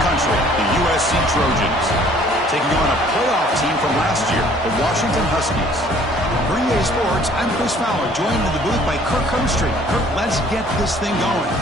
country, the USC Trojans, taking on a playoff team from last year, the Washington Huskies. For EA Sports, I'm Chris Fowler, joined in the booth by Kirk Herbstreit. Kirk, let's get this thing going.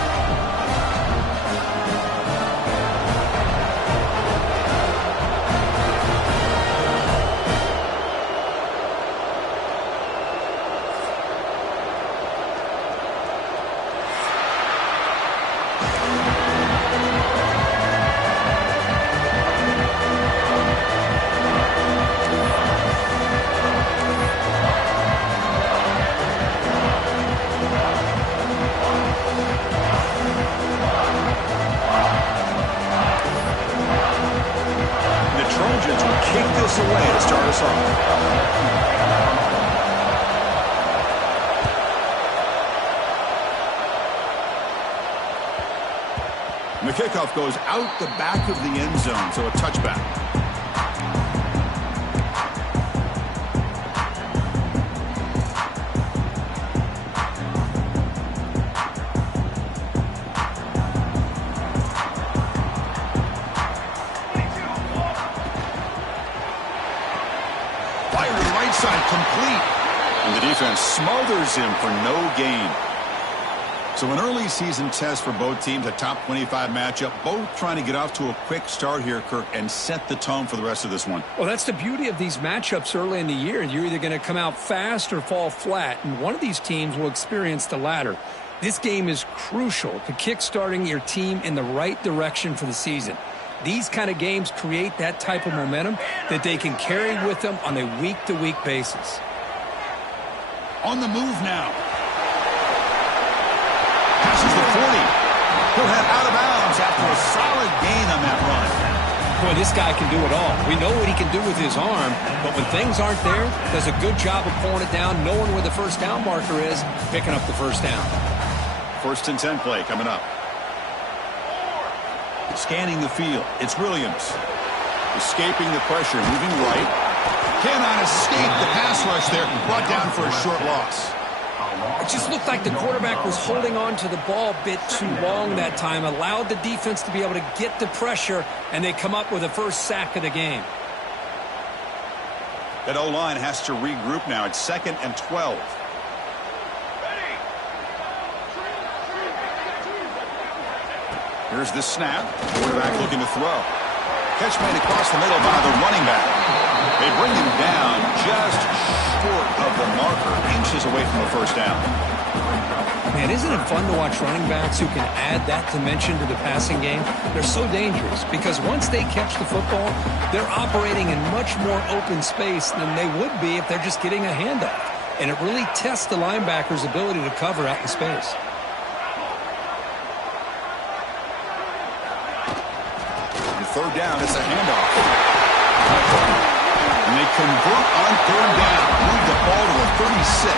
Away to start us off. And the kickoff goes out the back of the end zone, so a touchback. Side complete, and the defense smothers him for no gain. So an early season test for both teams, a top 25 matchup, both trying to get off to a quick start here, Kirk, and set the tone for the rest of this one. Well, that's the beauty of these matchups early in the year. You're either going to come out fast or fall flat, and one of these teams will experience the latter. This game is crucial to kick-starting your team in the right direction for the season. These kind of games create that type of momentum that they can carry with them on a week-to-week basis. On the move now. Passes the 40. He'll head out of bounds after a solid gain on that run. Boy, this guy can do it all. We know what he can do with his arm, but when things aren't there, does a good job of pulling it down, knowing where the first down marker is, picking up the first down. 1st and 10 play coming up. Scanning the field, it's Williams. Escaping the pressure, moving right. Cannot escape the pass rush there. Brought down for a short loss. It just looked like the quarterback was holding on to the ball a bit too long that time. Allowed the defense to be able to get the pressure, and they come up with the first sack of the game. That O-line has to regroup now. It's 2nd and 12. Here's the snap. Quarterback looking to throw. Catch made across the middle by the running back. They bring him down just short of the marker, inches away from the first down. Man, isn't it fun to watch running backs who can add that dimension to the passing game? They're so dangerous because once they catch the football, they're operating in much more open space than they would be if they're just getting a handoff. And it really tests the linebacker's ability to cover out in space. Third down, it's a handoff. And they convert on 3rd down. Move the ball to a 36.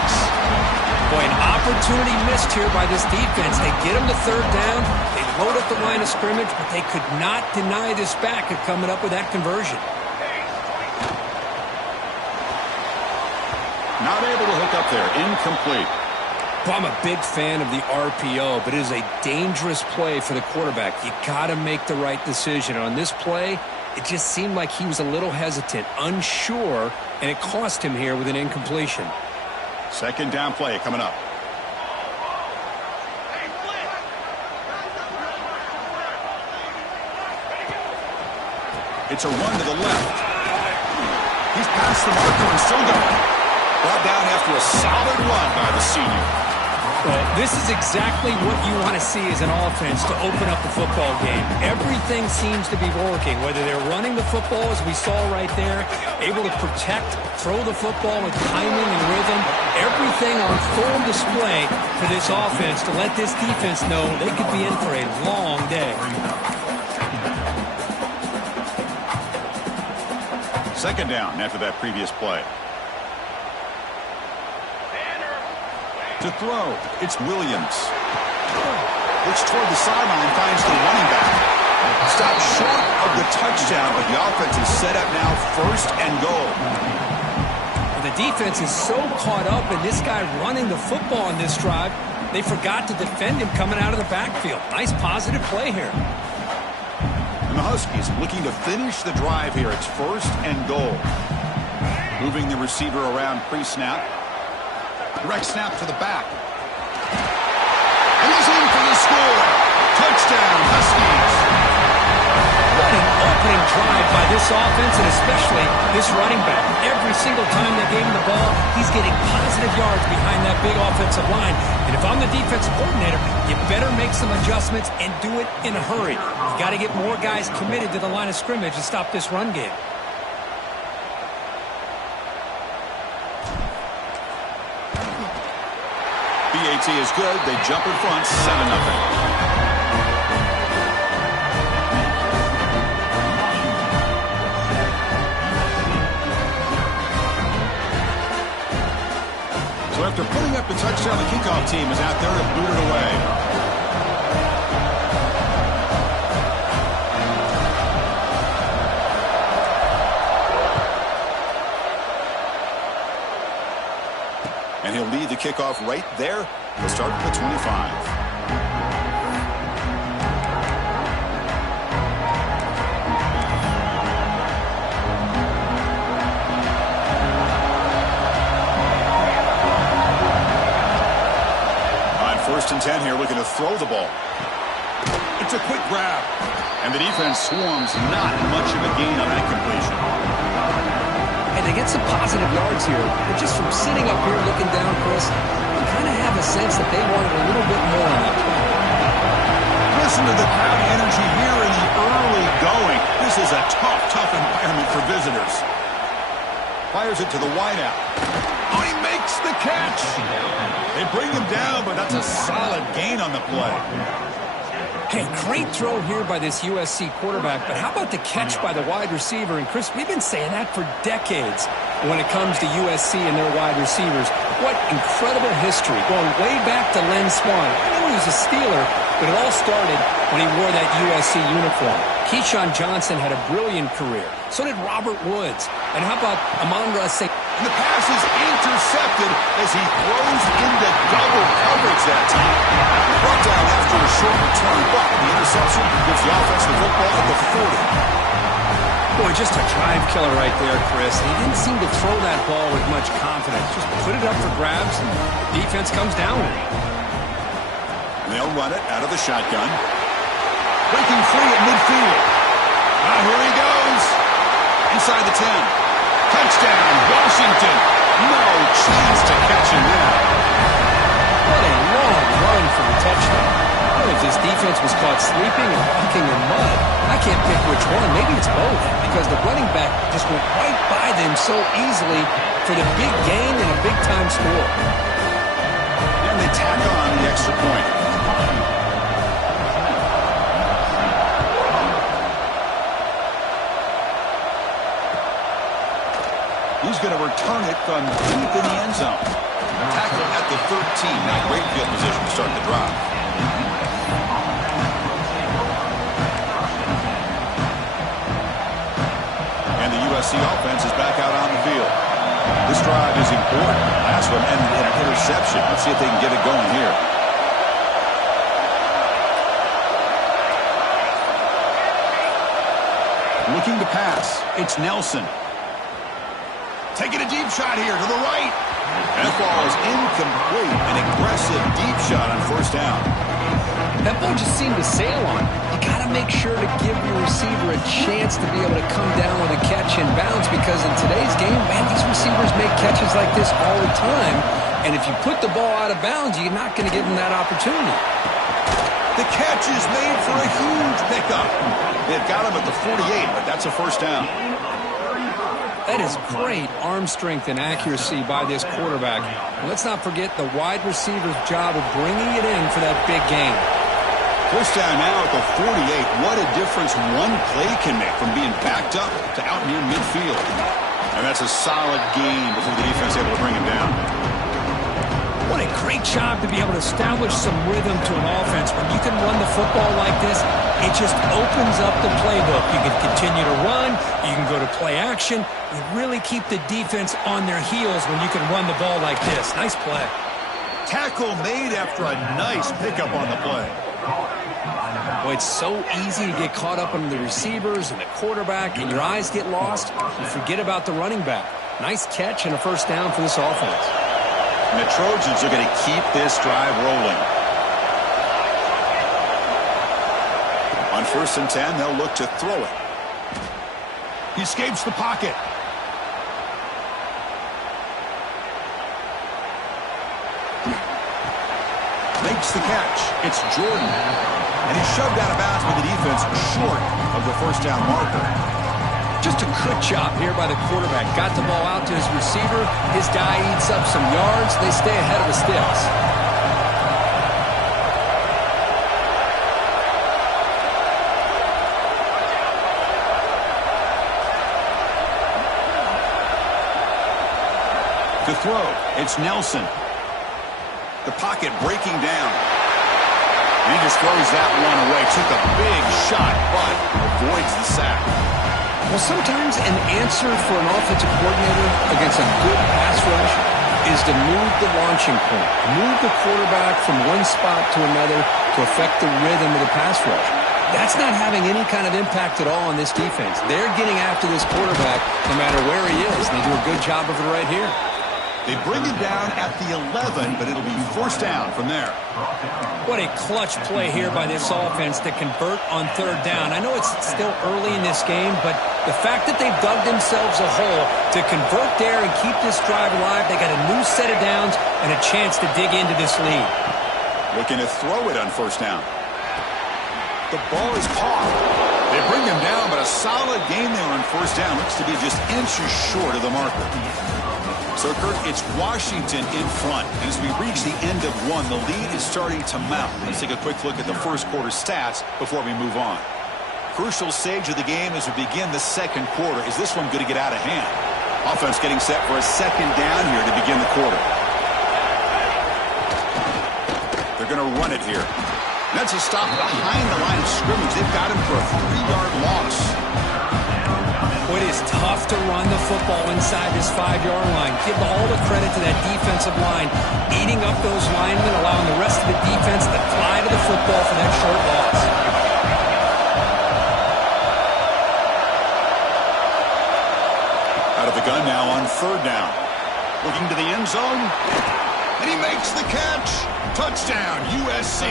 Boy, an opportunity missed here by this defense. They get them to 3rd down. They load up the line of scrimmage, but they could not deny this back at coming up with that conversion. Not able to hook up there. Incomplete. Well, I'm a big fan of the RPO, but it is a dangerous play for the quarterback. You got to make the right decision. On this play, it just seemed like he was a little hesitant, unsure, and it cost him here with an incompletion. 2nd down play coming up. It's a run to the left. He's past the marker and still going. Brought down after a solid run by the senior. Well, this is exactly what you want to see as an offense to open up the football game. Everything seems to be working, whether they're running the football, as we saw right there, able to protect, throw the football with timing and rhythm. Everything on full display for this offense to let this defense know they could be in for a long day. 2nd down after that previous play. To throw, it's Williams. Looks toward the sideline, finds the running back. Stopped short of the touchdown, but the offense is set up now 1st and goal. The defense is so caught up in this guy running the football on this drive, they forgot to defend him coming out of the backfield. Nice positive play here. And the Huskies looking to finish the drive here. It's 1st and goal. Moving the receiver around pre-snap. Direct snap to the back. And he's in for the score. Touchdown, Huskies. What an opening drive by this offense, and especially this running back. Every single time they gave him the ball, he's getting positive yards behind that big offensive line. And if I'm the defensive coordinator, you better make some adjustments and do it in a hurry. You got to get more guys committed to the line of scrimmage to stop this run game. BAT is good. They jump in front, 7-0. So after putting up the touchdown, the kickoff team is out there to boot it away. And he'll lead the kickoff right there. He'll start at the 25. First and 10 here, looking to throw the ball. It's a quick grab. And the defense swarms, not much of a gain on that completion. And they get some positive yards here. But just from sitting up here looking down, Chris, you kind of have a sense that they wanted a little bit more on that play. Listen to the crowd energy here in the early going. This is a tough environment for visitors. Fires it to the wideout. Oh, he makes the catch. They bring him down, but that's a solid gain on the play. Hey, great throw here by this USC quarterback, but how about the catch by the wide receiver? And, Chris, we've been saying that for decades when it comes to USC and their wide receivers. What incredible history, going way back to Len Swan. I know he was a Steeler, but it all started when he wore that USC uniform. Keyshawn Johnson had a brilliant career. So did Robert Woods. And how about Amon-Ra St. The pass is intercepted as he throws into double coverage that time. Brought down after a short return, but the interception gives the offense the football at the 40. Boy, just a drive killer right there, Chris. He didn't seem to throw that ball with much confidence. Just put it up for grabs, and the defense comes down with it. And they'll run it out of the shotgun. Breaking free at midfield. Here he goes. Inside the 10. Touchdown, Washington. No chance to catch him there. What a long run for the touchdown. What if this defense was caught sleeping or walking in mud? I can't pick which one. Maybe it's both, because the running back just went right by them so easily for the big gain and a big-time score. And they tack on the extra point. He's going to return it from deep in the end zone. Tackle at the 13. Now great field position to start the drive. And the USC offense is back out on the field. This drive is important. Last one ended in an interception. Let's see if they can get it going here. Looking to pass. It's Nelson. Taking a deep shot here to the right. And that ball is incomplete. An aggressive deep shot on first down. That ball just seemed to sail on. You got to make sure to give your receiver a chance to be able to come down with a catch and bounce, because in today's game, man, these receivers make catches like this all the time. And if you put the ball out of bounds, you're not going to give them that opportunity. The catch is made for a huge pickup. They've got him at the 48, but that's a first down. That is great arm strength and accuracy by this quarterback. And let's not forget the wide receiver's job of bringing it in for that big gain. First down now at the 48. What a difference one play can make from being backed up to out near midfield. And that's a solid gain before the defense is able to bring him down. What a great job to be able to establish some rhythm to an offense. When you can run the football like this, it just opens up the playbook. You can continue to run. You can go to play action. You really keep the defense on their heels when you can run the ball like this. Nice play. Tackle made after a nice pickup on the play. Well, it's so easy to get caught up on the receivers and the quarterback, and your eyes get lost. You forget about the running back. Nice catch and a first down for this offense. And the Trojans are going to keep this drive rolling. On 1st and 10, they'll look to throw it. He escapes the pocket. Makes the catch. It's Jordan. And he's shoved out of bounds by the defense short of the first down marker. Just a good job here by the quarterback. Got the ball out to his receiver. His guy eats up some yards. They stay ahead of the sticks. To throw, it's Nelson. The pocket breaking down. And he just throws that one away. Took a big shot, but avoids the sack. Well, sometimes an answer for an offensive coordinator against a good pass rush is to move the launching point. Move the quarterback from one spot to another to affect the rhythm of the pass rush. That's not having any kind of impact at all on this defense. They're getting after this quarterback no matter where he is. They do a good job of it right here. They bring it down at the 11, but it'll be first down from there. What a clutch play here by this offense to convert on 3rd down. I know it's still early in this game, but the fact that they've dug themselves a hole to convert there and keep this drive alive, they got a new set of downs and a chance to dig into this lead. Looking to throw it on 1st down. The ball is caught. They bring him down, but a solid gain there on 1st down. Looks to be just inches short of the marker. So, Kurt, it's Washington in front. And as we reach the end of one, the lead is starting to mount. Let's take a quick look at the first quarter stats before we move on. Crucial stage of the game as we begin the second quarter. Is this one going to get out of hand? Offense getting set for a 2nd down here to begin the quarter. They're going to run it here. That's a stop behind the line of scrimmage. They've got him for a 3-yard loss. It is tough to run the football inside this 5-yard line. Give all the credit to that defensive line, eating up those linemen, allowing the rest of the defense to fly to the football for that short loss. Out of the gun now on 3rd down. Looking to the end zone. And he makes the catch. Touchdown, USC.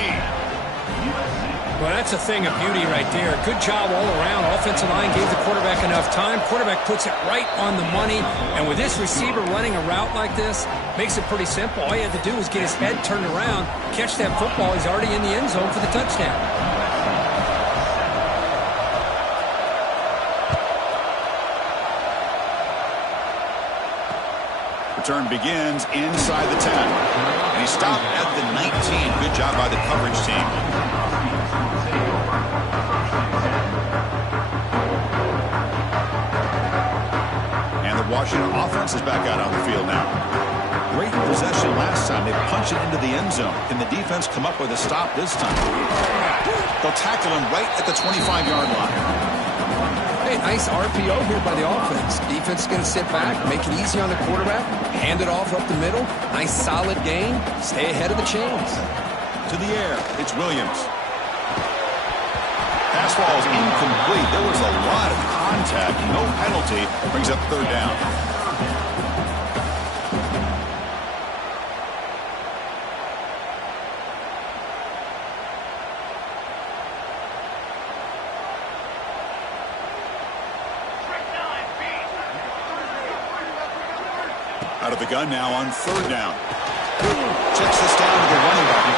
Well, that's a thing of beauty right there. Good job all around. Offensive line gave the quarterback enough time. Quarterback puts it right on the money. And with this receiver running a route like this, makes it pretty simple. All you have to do is get his head turned around, catch that football. He's already in the end zone for the touchdown. Return begins inside the 10. And he stopped at the 19. Good job by the coverage team. Washington offense is back out on the field now. Great possession last time. They punched it into the end zone. Can the defense come up with a stop this time? They'll tackle him right at the 25-yard line. Hey, nice RPO here by the offense. Defense is going to sit back, make it easy on the quarterback, hand it off up the middle. Nice solid gain. Stay ahead of the chains. To the air, it's Williams. Pass ball is incomplete. There was a lot of contact. No penalty. Brings up 3rd down. Out of the gun now on 3rd down. Checks this down to the running back.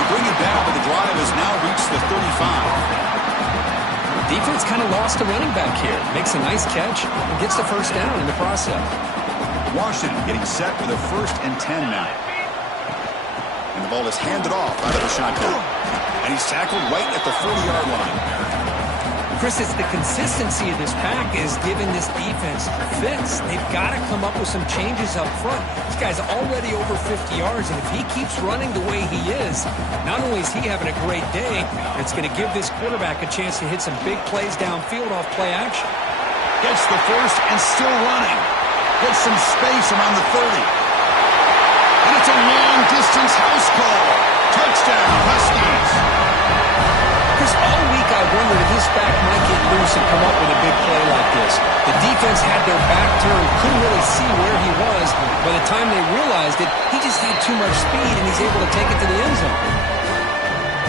We bring it down, but the drive has now reached the 35. Defense kind of lost a running back here. Makes a nice catch and gets the first down in the process. Washington getting set for their 1st and 10 now. And the ball is handed off out of the shotgun. And he's tackled right at the 40-yard line. Chris, it's the consistency of this pack is giving this defense fits. They've got to come up with some changes up front. This guy's already over 50 yards, and if he keeps running the way he is, not only is he having a great day, it's going to give this quarterback a chance to hit some big plays downfield off play action. Gets the first and still running. Gets some space around the 30. And it's a long-distance house call to Touchdown, Huskies. Chris, all week I wondered if this back might get loose and come up with a big play like this. The defense had their back turned, couldn't really see where he was. By the time they realized it, he just had too much speed, and he's able to take it to the end zone.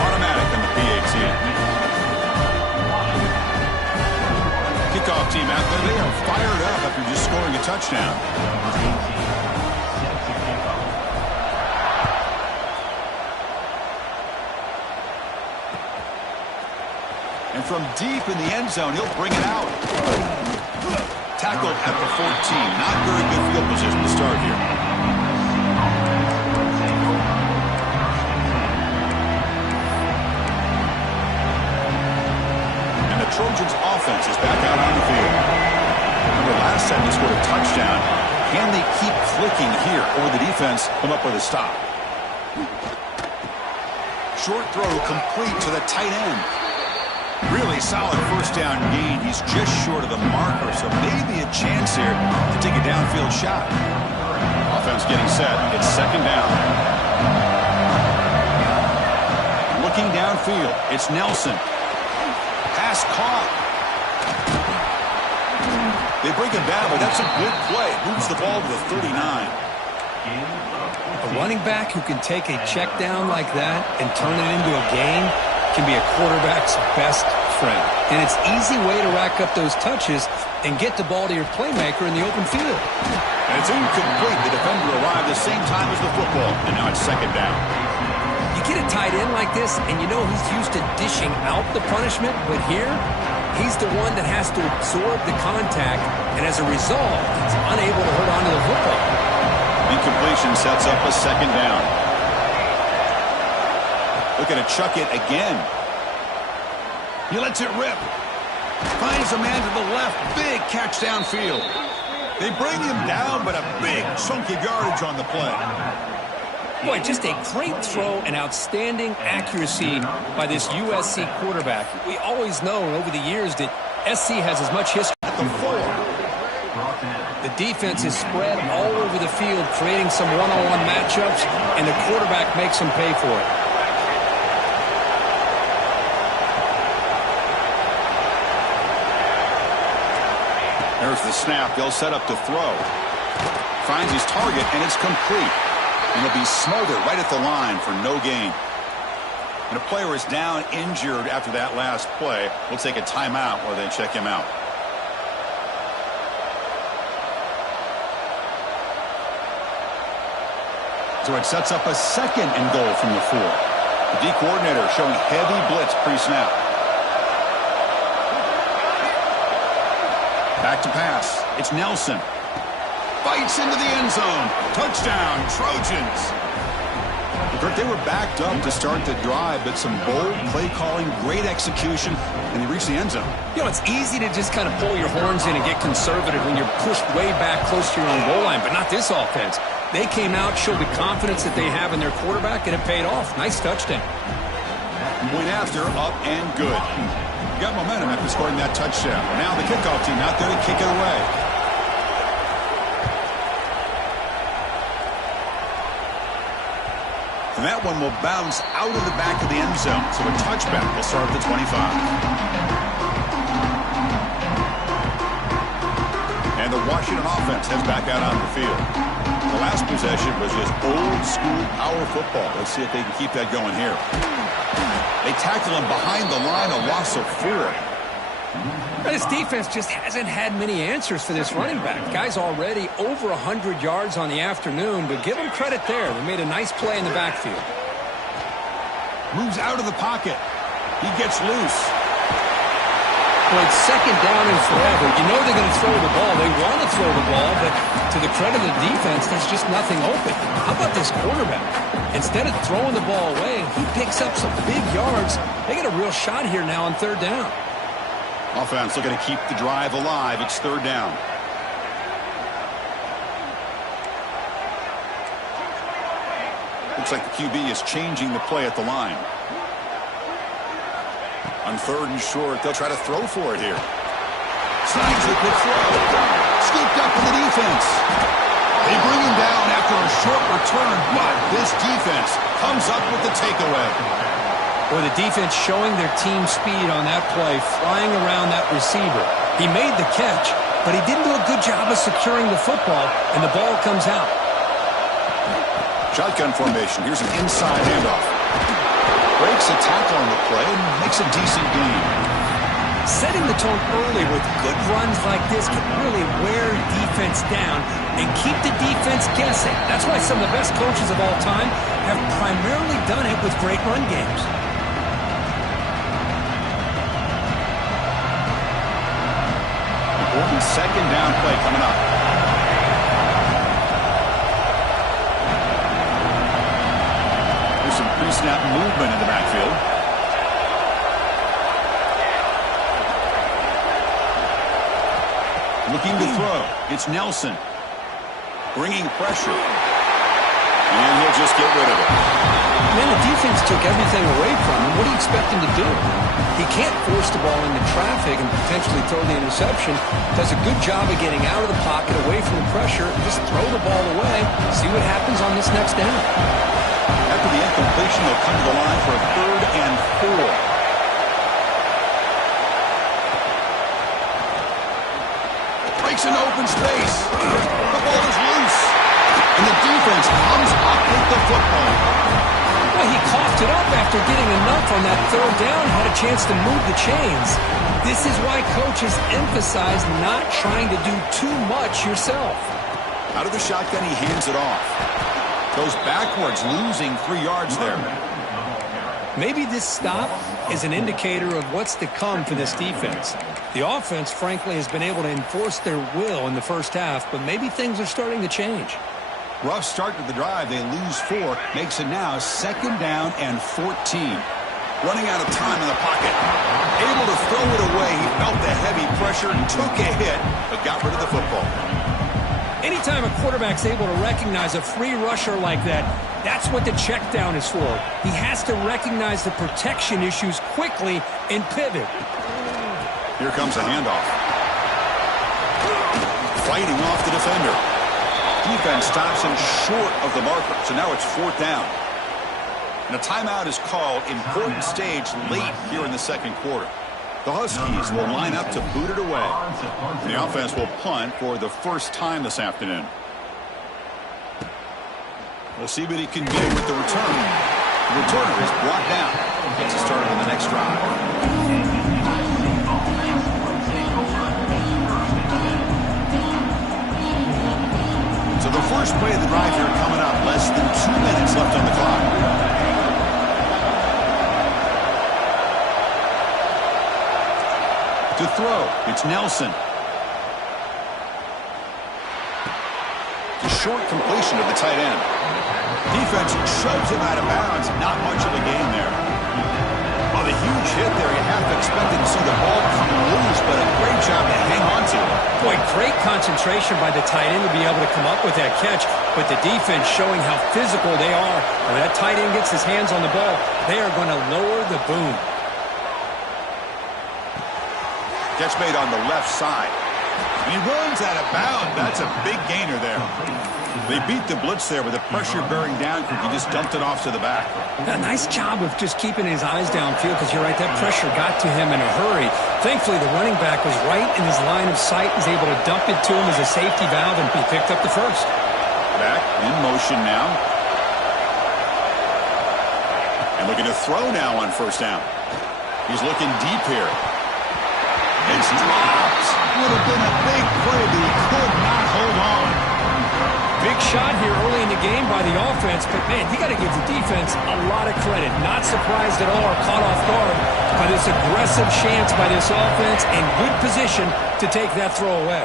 Automatic on the PAT. Kickoff team out there, they are fired up after just scoring a touchdown. And from deep in the end zone, he'll bring it out. Tackled at the 14. Not very good field position to start here. And the Trojans' offense is back out on the field. Remember, last time they scored a touchdown. Can they keep clicking here, or will the defense come up with a stop? Short throw complete to the tight end. Really solid first down gain. He's just short of the marker, so maybe a chance here to take a downfield shot. Offense getting set. It's second down. Looking downfield. It's Nelson. Pass caught. They bring him down, but that's a good play. Moves the ball to the 39. A running back who can take a check down like that and turn it into a gain can be a quarterback's best friend. And it's an easy way to rack up those touches and get the ball to your playmaker in the open field. And it's incomplete. The defender arrived the same time as the football, and now it's second down. You get a tight end like this, and you know he's used to dishing out the punishment, but here, he's the one that has to absorb the contact, and as a result, he's unable to hold on to the football. Incompletion sets up a second down. Looking to chuck it again. He lets it rip. Finds a man to the left. Big catch downfield. They bring him down, but a big chunk of yardage on the play. Boy, just a great throw and outstanding accuracy by this USC quarterback. We always know over the years that SC has as much history. At the 4. The defense is spread all over the field, creating some one-on-one matchups, and the quarterback makes them pay for it. There's the snap. They'll set up to throw. Finds his target, and it's complete. And he'll be smothered right at the line for no gain. And a player is down injured after that last play. We'll take a timeout while they check him out. So it sets up a second and goal from the 4. The D coordinator showing heavy blitz pre-snap. Back to pass. It's Nelson. Bites into the end zone. Touchdown, Trojans. Kirk, they were backed up to start the drive, but some bold play calling, great execution, and they reached the end zone. You know, it's easy to just kind of pull your horns in and get conservative when you're pushed way back close to your own goal line, but not this offense. They came out, showed the confidence that they have in their quarterback, and it paid off. Nice touchdown. Went after, up and good. Got momentum after scoring that touchdown. Now the kickoff team out there to kick it away. And that one will bounce out of the back of the end zone. So a touchback will start at the 25. And the Washington offense heads back out on the field. The last possession was just old school power football. Let's see if they can keep that going here. They tackle him behind the line, a loss of 4. But his defense just hasn't had many answers for this running back. Guy's already over 100 yards on the afternoon, but give him credit there. We made a nice play in the backfield. Moves out of the pocket. He gets loose. Well, it's second down and forever. You know they're going to throw the ball. They want to throw the ball, but to the credit of the defense, there's just nothing open. How about this quarterback? Instead of throwing the ball away, he picks up some big yards. They get a real shot here now on third down. Offense looking to keep the drive alive. It's third down. Looks like the QB is changing the play at the line. On third and short, they'll try to throw for it here. Slides with the throw. Scooped up in the defense. They bring him down after a short return, but this defense comes up with the takeaway. Or the defense showing their team speed on that play, flying around that receiver. He made the catch, but he didn't do a good job of securing the football, and the ball comes out. Shotgun formation. Here's an inside handoff. Breaks a tackle on the play and makes a decent gain. Setting the tone early with good runs like this can really wear defense down and keep the defense guessing. That's why some of the best coaches of all time have primarily done it with great run games. Important second down play coming up. There's some pre-snap movement in the backfield. Looking to throw. It's Nelson. Bringing pressure. And he'll just get rid of it. Man, the defense took everything away from him. What do you expect him to do? He can't force the ball into traffic and potentially throw the interception. Does a good job of getting out of the pocket, away from the pressure. Just throw the ball away. See what happens on this next down. After the incompletion, they'll come to the line for a 3rd and 4. Breaks an open space. The ball is loose. And the defense comes up with the football. Well, he coughed it up after getting enough on that 3rd down, had a chance to move the chains. This is why coaches emphasize not trying to do too much yourself. Out of the shotgun, he hands it off. Goes backwards, losing 3 yards there. Maybe this stop is an indicator of what's to come for this defense. The offense, frankly, has been able to enforce their will in the first half, but maybe things are starting to change. Rough start to the drive. They lose 4. Makes it now 2nd down and 14. Running out of time in the pocket. Able to throw it away. He felt the heavy pressure, took a hit, but got rid of the football. Anytime a quarterback's able to recognize a free rusher like that, that's what the check down is for. He has to recognize the protection issues quickly and pivot. Here comes a handoff. Fighting off the defender. Defense stops him short of the marker, so now it's 4th down. And a timeout is called. Important stage late here in the 2nd quarter. The Huskies will line up to boot it away. And the offense will punt for the first time this afternoon. We'll see what he can do with the return. The returner is brought down. Gets a start on the next drive. So the first play of the drive here coming up. Less than 2 minutes left on the clock. To throw, it's Nelson. The short completion of the tight end. Defense shoves him out of bounds. Not much of a gain there. Well, the huge hit there. You half expected to see the ball come loose, but a great job to hang on to it. Boy, great concentration by the tight end to be able to come up with that catch, but the defense showing how physical they are. When that tight end gets his hands on the ball, they are going to lower the boom. Catch made on the left side. And he runs out of bounds. That's a big gainer there. They beat the blitz there with the pressure bearing down because he just dumped it off to the back. A nice job of just keeping his eyes downfield because you're right, that pressure got to him in a hurry. Thankfully, the running back was right in his line of sight. He's able to dump it to him as a safety valve, and he picked up the first. Back in motion now. And looking to throw now on 1st down. He's looking deep here. It's dropped. Would have been a big play, but he could not hold on. Big shot here early in the game by the offense, but man, you got to give the defense a lot of credit. Not surprised at all or caught off guard by this aggressive chance by this offense and good position to take that throw away.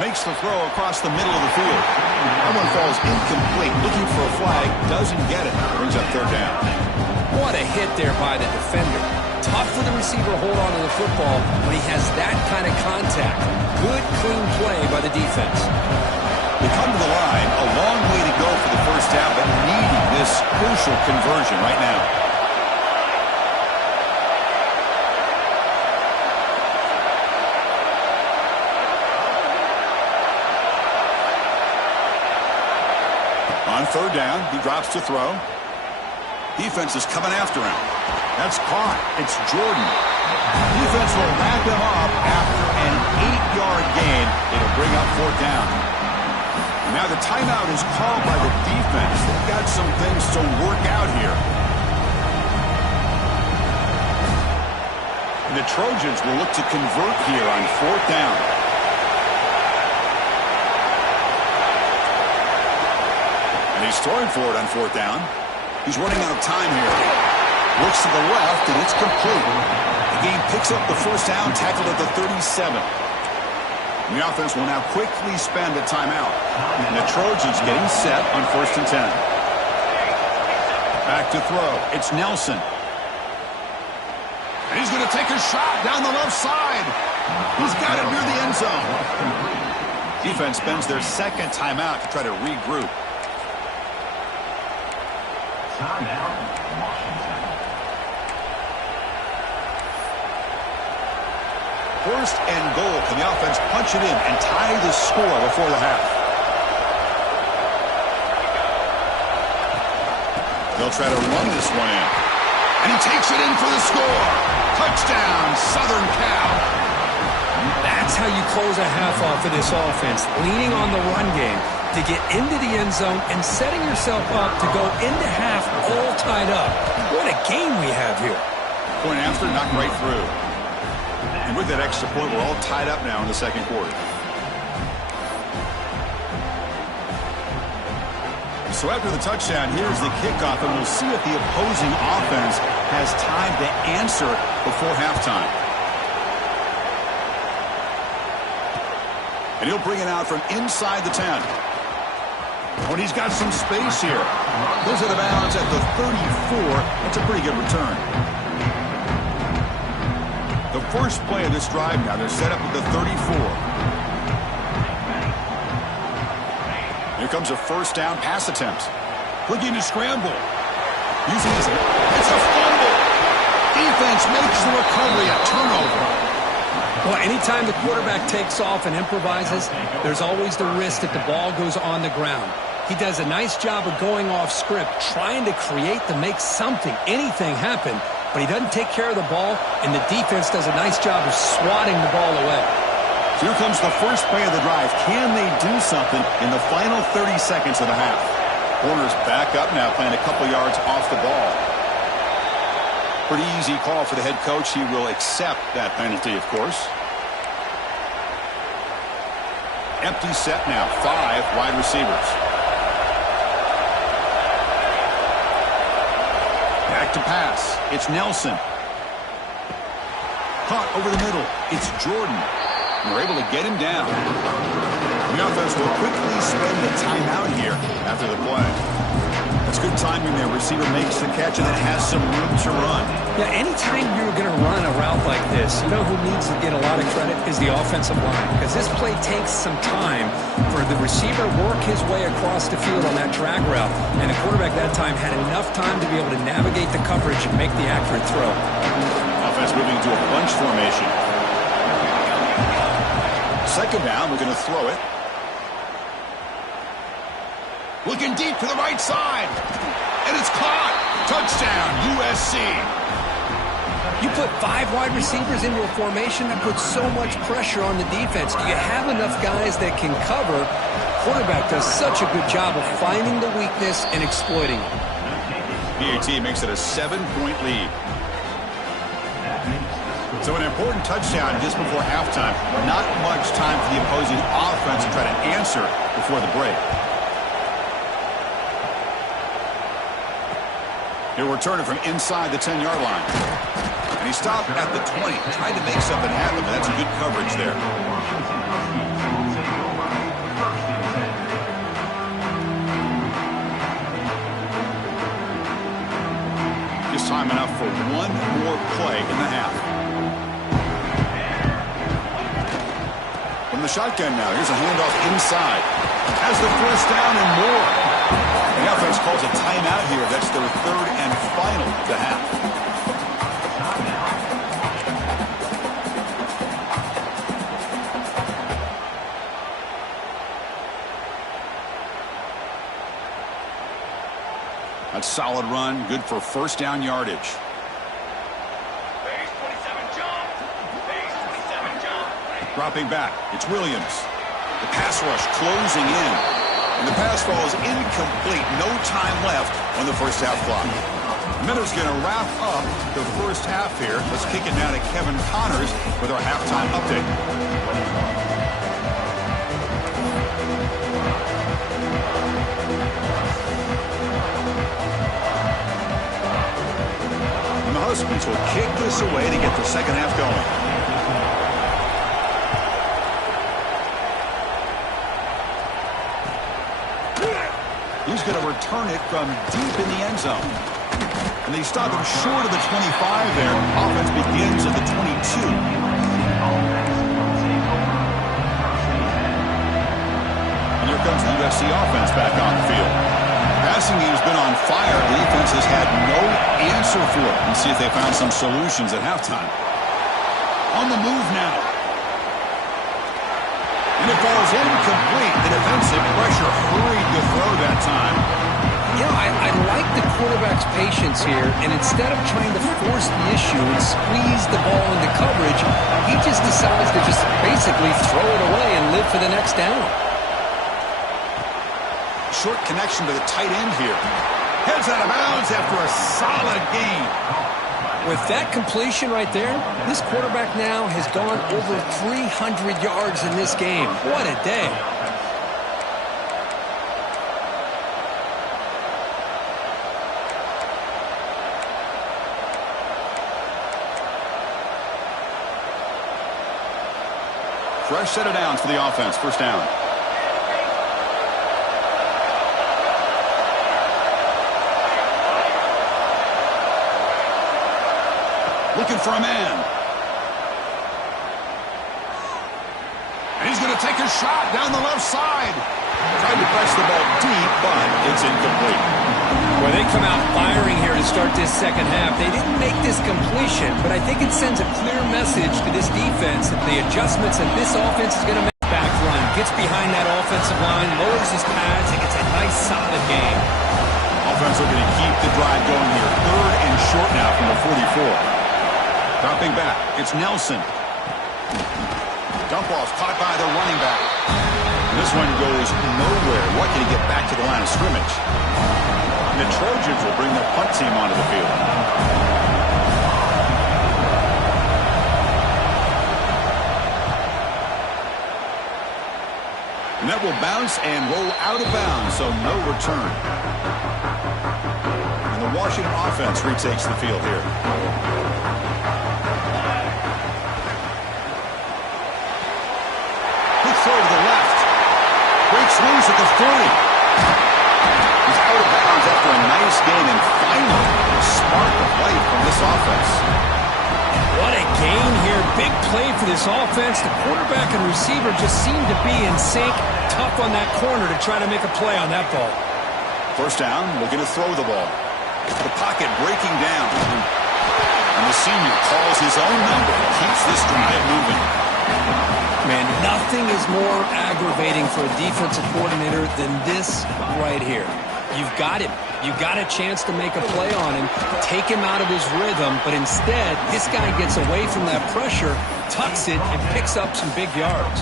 Makes the throw across the middle of the field. That one falls incomplete. Looking for a flag. Doesn't get it. Brings up 3rd down. What a hit there by the defender. Tough for the receiver to hold on to the football when he has that kind of contact. Good, clean play by the defense. They come to the line. A long way to go for the first down, but needing this crucial conversion right now. On third down, he drops to throw. Defense is coming after him. That's caught. It's Jordan. Defense will wrap him up after an 8-yard gain. It'll bring up fourth down. Now the timeout is called by the defense. They've got some things to work out here. And the Trojans will look to convert here on fourth down. And he's throwing for it on fourth down. He's running out of time here. Looks to the left, and it's complete. The game picks up the first down, tackled at the 37. And the offense will now quickly spend a timeout. And the Trojans getting set on 1st and 10. Back to throw. It's Nelson. And he's going to take a shot down the left side. He's got it near the end zone. Defense spends their second timeout to try to regroup. First and goal. Can the offense punch it in and tie the score before the half? They'll try to run this one in. And he takes it in for the score. Touchdown, Southern Cal. That's how you close a half off of this offense, leaning on the run game to get into the end zone and setting yourself up to go into half all tied up. What a game we have here. Point after, knocked right through. And with that extra point, we're all tied up now in the second quarter. So after the touchdown, here's the kickoff, and we'll see if the opposing offense has time to answer before halftime. And he'll bring it out from inside the 10. Oh, and he's got some space here. Goes out of bounds at the 34. That's a pretty good return. The first play of this drive now, they're set up at the 34. Here comes a first down pass attempt. Looking to scramble. Using his... It's a fumble. Defense makes the recovery, a turnover. Well, anytime the quarterback takes off and improvises, there's always the risk that the ball goes on the ground. He does a nice job of going off script, trying to create to make something, anything happen, but he doesn't take care of the ball, and the defense does a nice job of swatting the ball away. So here comes the first play of the drive. Can they do something in the final 30 seconds of the half? Warner's back up now, playing a couple yards off the ball. Pretty easy call for the head coach. He will accept that penalty, of course. Empty set now, 5 wide receivers. Back to pass. It's Nelson. Caught over the middle. It's Jordan. And they're able to get him down. The offense will quickly spend the timeout here after the play. That's good timing there. Receiver makes the catch and then has some room to run. Yeah, anytime you're going to run a route like this, you know who needs to get a lot of credit is the offensive line. Because this play takes some time for the receiver work his way across the field on that drag route. And the quarterback that time had enough time to be able to navigate the coverage and make the accurate throw. Offense moving into a bunch formation. Second down, we're going to throw it. Looking deep to the right side. And it's caught. Touchdown, USC. You put 5 wide receivers into a formation that puts so much pressure on the defense. Do you have enough guys that can cover? Quarterback does such a good job of finding the weakness and exploiting it. PAT makes it a 7-point lead. So an important touchdown just before halftime. Not much time for the opposing offense to try to answer before the break. He'll return it from inside the 10-yard line. And he stopped at the 20, trying to make something happen, but that's a good coverage there. Just time enough for one more play in the half. From the shotgun now, here's a handoff inside. Has the first down and more. The offense calls a timeout here. That's their third and final of the half. solid run, good for first down yardage. Dropping back, it's Williams. The pass rush closing in. And the pass ball is incomplete. No time left on the first half clock. Miller's going to wrap up the first half here. Let's kick it now to Kevin Connors with our halftime update. And the Huskies will kick this away to get the second half going. He's going to return it from deep in the end zone. And they stop him short of the 25 there. Offense begins at the 22. And here comes the USC offense back on the field. Passing game's been on fire. The defense has had no answer for it. Let's see if they found some solutions at halftime. On the move now. And it falls incomplete. The defensive pressure hurried the throw that time. You know, I like the quarterback's patience here, and instead of trying to force the issue and squeeze the ball into coverage, he just decides to just basically throw it away and live for the next down. Short connection to the tight end here. Heads out of bounds after a solid gain. With that completion right there, this quarterback now has gone over 300 yards in this game. What a day. Fresh set of downs for the offense. First down. Looking for a man. And he's going to take a shot down the left side. Tried to press the ball deep, but it's incomplete. Well, they come out firing here to start this second half. They didn't make this completion, but I think it sends a clear message to this defense that the adjustments that this offense is going to make. Back run, gets behind that offensive line, lowers his pads, and gets a nice solid game. Offense looking to keep the drive going here. Third and short now from the 44. Dropping back, it's Nelson. Dump off caught by the running back. This one goes nowhere. What can he get back to the line of scrimmage? And the Trojans will bring their punt team onto the field. And that will bounce and roll out of bounds, so no return. And the Washington offense retakes the field here. Throw to the left. Breaks loose at the 30. He's out of bounds after a nice gain, and finally a spark of life from this offense. What a gain here. Big play for this offense. The quarterback and receiver just seem to be in sync. Tough on that corner to try to make a play on that ball. First down, looking to throw the ball. The pocket breaking down. And the senior calls his own number and keeps this drive moving. Man, nothing is more aggravating for a defensive coordinator than this right here. You've got him. You've got a chance to make a play on him, take him out of his rhythm, but instead, this guy gets away from that pressure, tucks it, and picks up some big yards.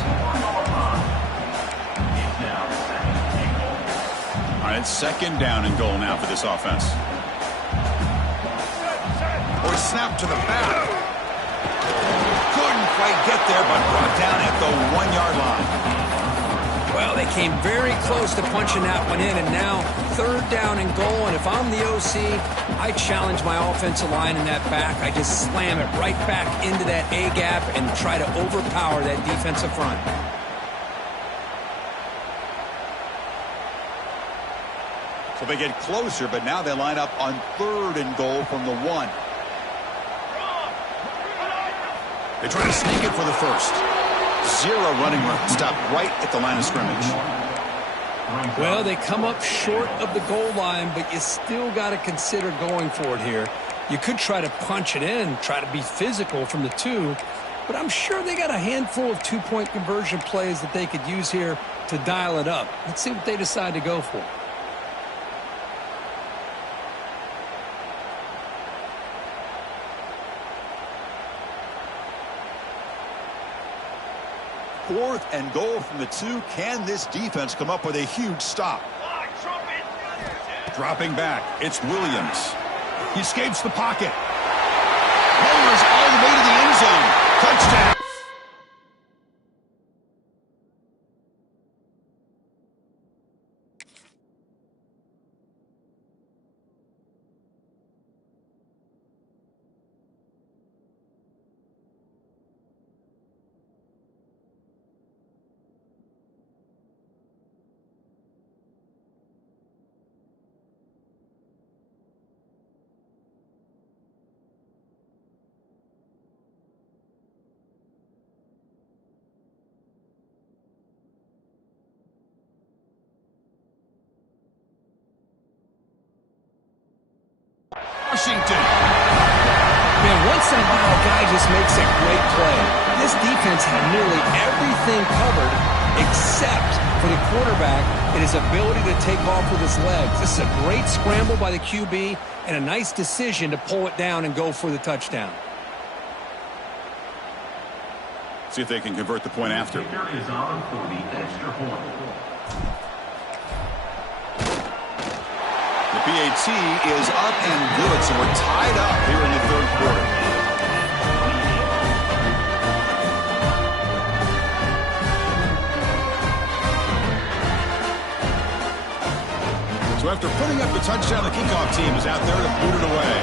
All right, second down and goal now for this offense. Or snap to the back. Couldn't quite get there, but brought down at the 1-yard line. Well, they came very close to punching that one in, and now third down and goal. And if I'm the OC, I challenge my offensive line in that back. I just slam it right back into that A-gap and try to overpower that defensive front. So they get closer, but now they line up on third and goal from the 1. They try to sneak it for the first. Zero running room. Stop right at the line of scrimmage. Well, they come up short of the goal line, but you still got to consider going for it here. You could try to punch it in, try to be physical from the 2, but I'm sure they got a handful of two-point conversion plays that they could use here to dial it up. Let's see what they decide to go for. 4th and goal from the 2. Can this defense come up with a huge stop? Dropping back, it's Williams. He escapes the pocket. Lowers all the way to the end zone. Touchdown. Washington. Man, once in a while, a guy just makes a great play. This defense had nearly everything covered except for the quarterback and his ability to take off with his legs. This is a great scramble by the QB and a nice decision to pull it down and go for the touchdown. See if they can convert the point after. Is on for the extra point. The PAT is up and good, so we're tied up here in the 3rd quarter. So after putting up the touchdown, the kickoff team is out there to boot it away.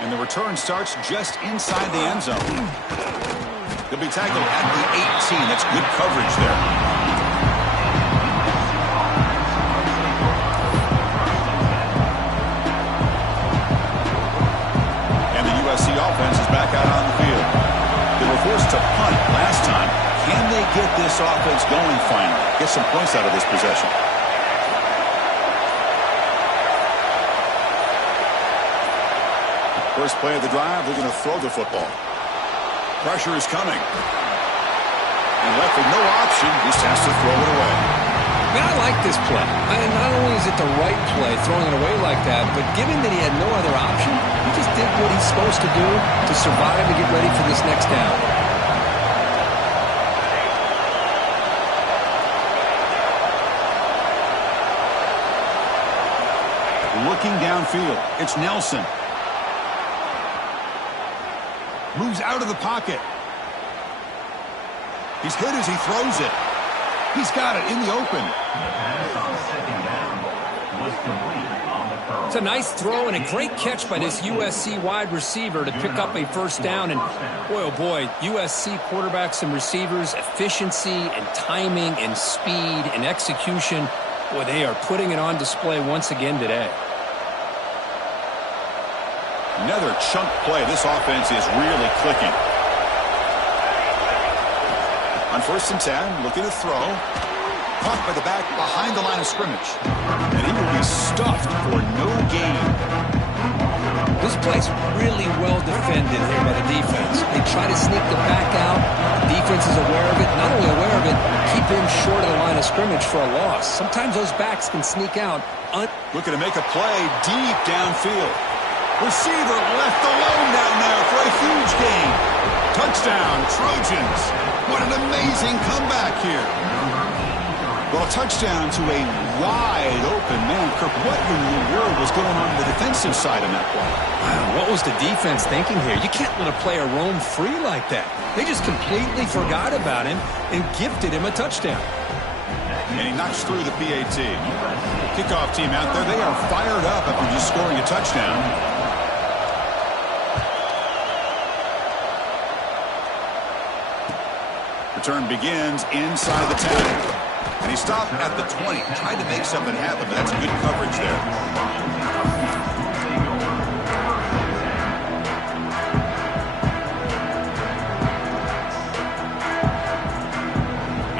And the return starts just inside the end zone. They'll be tackled at the 18. That's good coverage there. And the USC offense is back out on the field. They were forced to punt last time. Can they get this offense going finally? Get some points out of this possession. First play of the drive, they're going to throw the football. Pressure is coming. And left with no option, just has to throw it away. Man, I like this play. Not only is it the right play, throwing it away like that, but given that he had no other option, he just did what he's supposed to do to survive and get ready for this next down. Looking downfield, it's Nelson. Moves out of the pocket. He's hit as he throws it. He's got it in the open. It's a nice throw and a great catch by this USC wide receiver to pick up a first down. And boy, oh boy, USC quarterbacks and receivers, efficiency and timing and speed and execution. Boy, they are putting it on display once again today. Another chunk play. This offense is really clicking. On 1st and 10, looking to throw. Caught by the back behind the line of scrimmage. And he will be stuffed for no gain. This play's really well defended here by the defense. They try to sneak the back out. The defense is aware of it. Not only aware of it, keep him short of the line of scrimmage for a loss. Sometimes those backs can sneak out. Looking to make a play deep downfield. Receiver left alone down there for a huge gain. Touchdown, Trojans. What an amazing comeback here. Well, a touchdown to a wide open man. Kirk, what in the world was going on the defensive side of that play? Wow, what was the defense thinking here? You can't let a player roam free like that. They just completely forgot about him and gifted him a touchdown. And he knocks through the PAT. Kickoff team out there, they are fired up after just scoring a touchdown. Return begins inside the 10. And he stopped at the 20. Tried to make something happen, but that's good coverage there.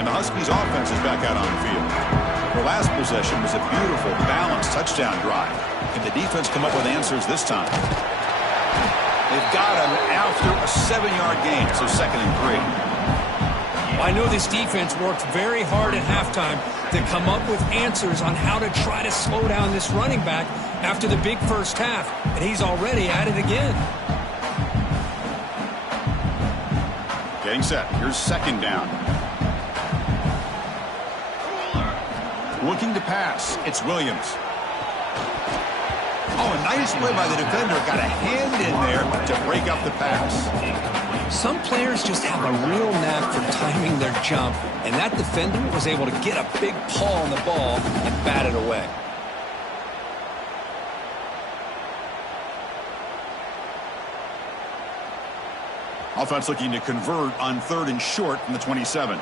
And the Huskies offense is back out on the field. Their last possession was a beautiful, balanced touchdown drive. Can the defense come up with answers this time? They've got him after a 7-yard gain, so 2nd and 3. I know this defense worked very hard at halftime to come up with answers on how to try to slow down this running back after the big first half, and he's already at it again. Getting set. Here's second down. Looking to pass. It's Williams. Oh, a nice play by the defender. Got a hand in there to break up the pass. Some players just have a real knack for timing their jump, and that defender was able to get a big paw on the ball and bat it away. Offense looking to convert on 3rd and short from the 27.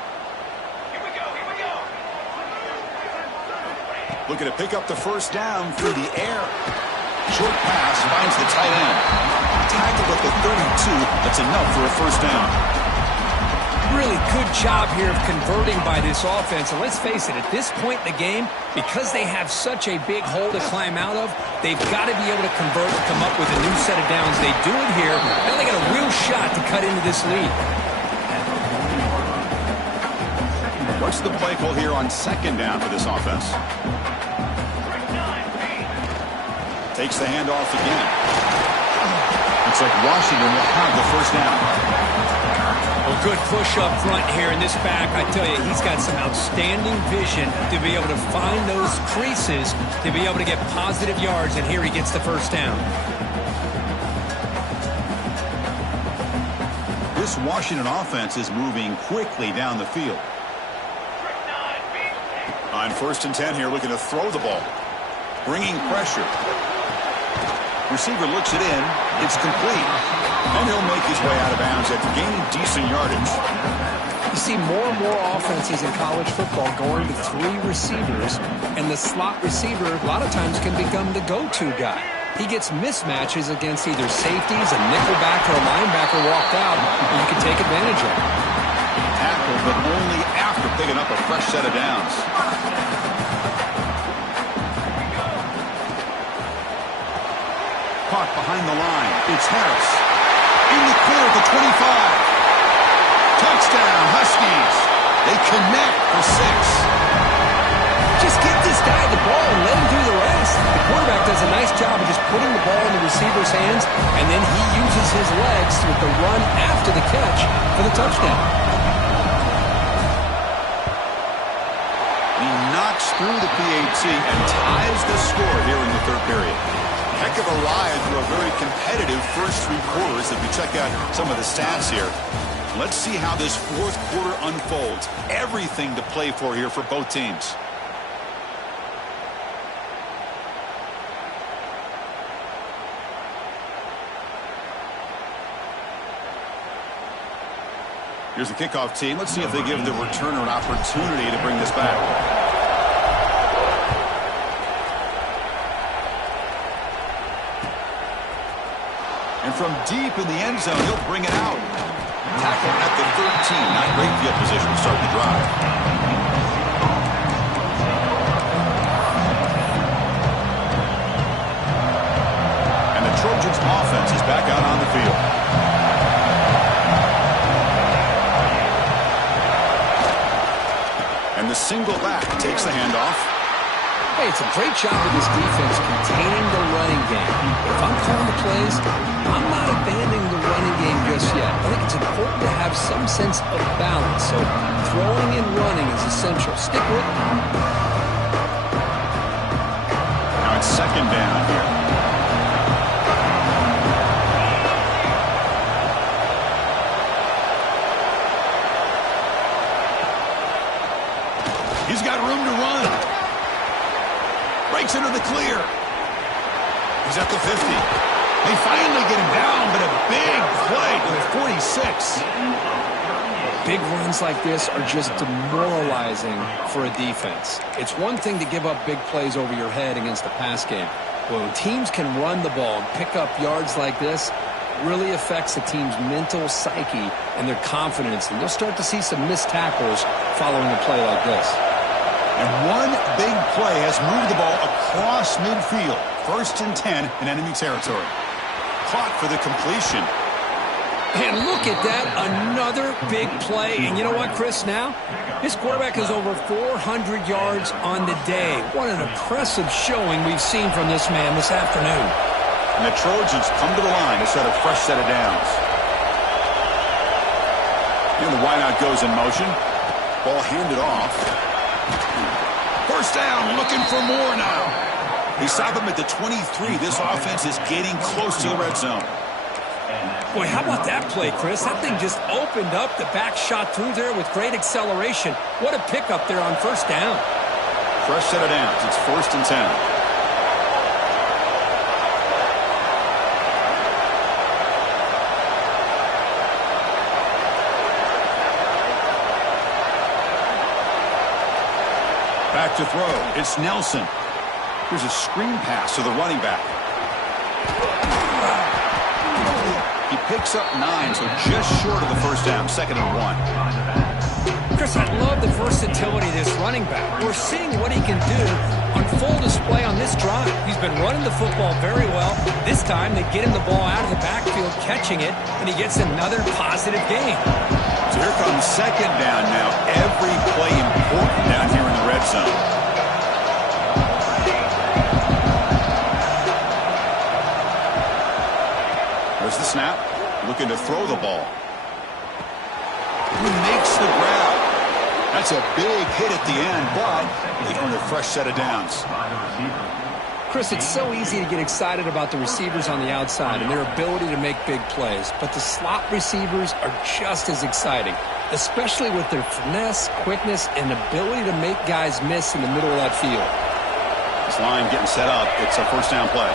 Looking to pick up the first down through the air. Short pass finds the tight end. Tackled at the 32. That's enough for a first down. Really good job here of converting by this offense. And let's face it, at this point in the game, because they have such a big hole to climb out of, they've got to be able to convert and come up with a new set of downs. They do it here. Now they got a real shot to cut into this lead. What's the play call here on second down for this offense? Takes the handoff again. Looks like Washington will have the first down. Well, good push up front here in this back. I tell you, he's got some outstanding vision to be able to find those creases, to be able to get positive yards, and here he gets the first down. This Washington offense is moving quickly down the field. On 1st and 10 here, looking to throw the ball. Bringing pressure. Receiver looks it in. It's complete. And he'll make his way out of bounds after gaining decent yardage. You see more and more offenses in college football going to 3 receivers, and the slot receiver a lot of times can become the go-to guy. He gets mismatches against either safeties, a nickelback, or a linebacker walked out, and you can take advantage of it. Tackle, but only after picking up a fresh set of downs. Caught behind the line. It's Harris. In the clear at the 25. Touchdown, Huskies. They connect for 6. Just get this guy the ball and let him do the rest. The quarterback does a nice job of just putting the ball in the receiver's hands, and then he uses his legs with the run after the catch for the touchdown. He knocks through the PAT and ties the score here in the 3rd period. Heck of a ride through a very competitive first 3 quarters as we check out some of the stats here. Let's see how this 4th quarter unfolds. Everything to play for here for both teams. Here's the kickoff team. Let's see if they give the returner an opportunity to bring this back. And from deep in the end zone, he'll bring it out. Tackle at the 13. Not great field position to start the drive. And the Trojans' offense is back out on the field. And the single back takes the handoff. Hey, it's a great job of this defense containing the running game. If I'm calling the plays, I'm not abandoning the running game just yet. I think it's important to have some sense of balance. So throwing and running is essential. Stick with it. Now it's second down here. He's got room to run. Breaks into the clear. He's at the 50. They finally get him down, but a big play to the 46. Big runs like this are just demoralizing for a defense. It's one thing to give up big plays over your head against the pass game. But when teams can run the ball and pick up yards like this, it really affects the team's mental psyche and their confidence. And you'll start to see some missed tackles following a play like this. And one big play has moved the ball across midfield. 1st and 10 in enemy territory. Caught for the completion. And look at that, another big play. And you know what, Chris, now? This quarterback is over 400 yards on the day. What an impressive showing we've seen from this man this afternoon. And the Trojans come to the line to set a fresh set of downs. And the wideout goes in motion. Ball handed off. First down, looking for more now. They stop him at the 23. This offense is getting close to the red zone. Boy, how about that play, Chris? That thing just opened up. The back shot through there with great acceleration. What a pickup there on first down. Fresh set of downs. It's 1st and 10. Back to throw. It's Nelson. Here's a screen pass to the running back. He picks up 9, so just short of the first down. 2nd and 1. Chris, I love the versatility of this running back. We're seeing what he can do on full display on this drive. He's been running the football very well. This time, they get him the ball out of the backfield, catching it, and he gets another positive gain. So here comes 2nd down now. Every play important down here in the red zone. There's the snap. Looking to throw the ball. He makes the grab. That's a big hit at the end, but they earn a fresh set of downs. Chris, it's so easy to get excited about the receivers on the outside and their ability to make big plays, but the slot receivers are just as exciting, especially with their finesse, quickness, and ability to make guys miss in the middle of that field. This line getting set up. It's a first down play.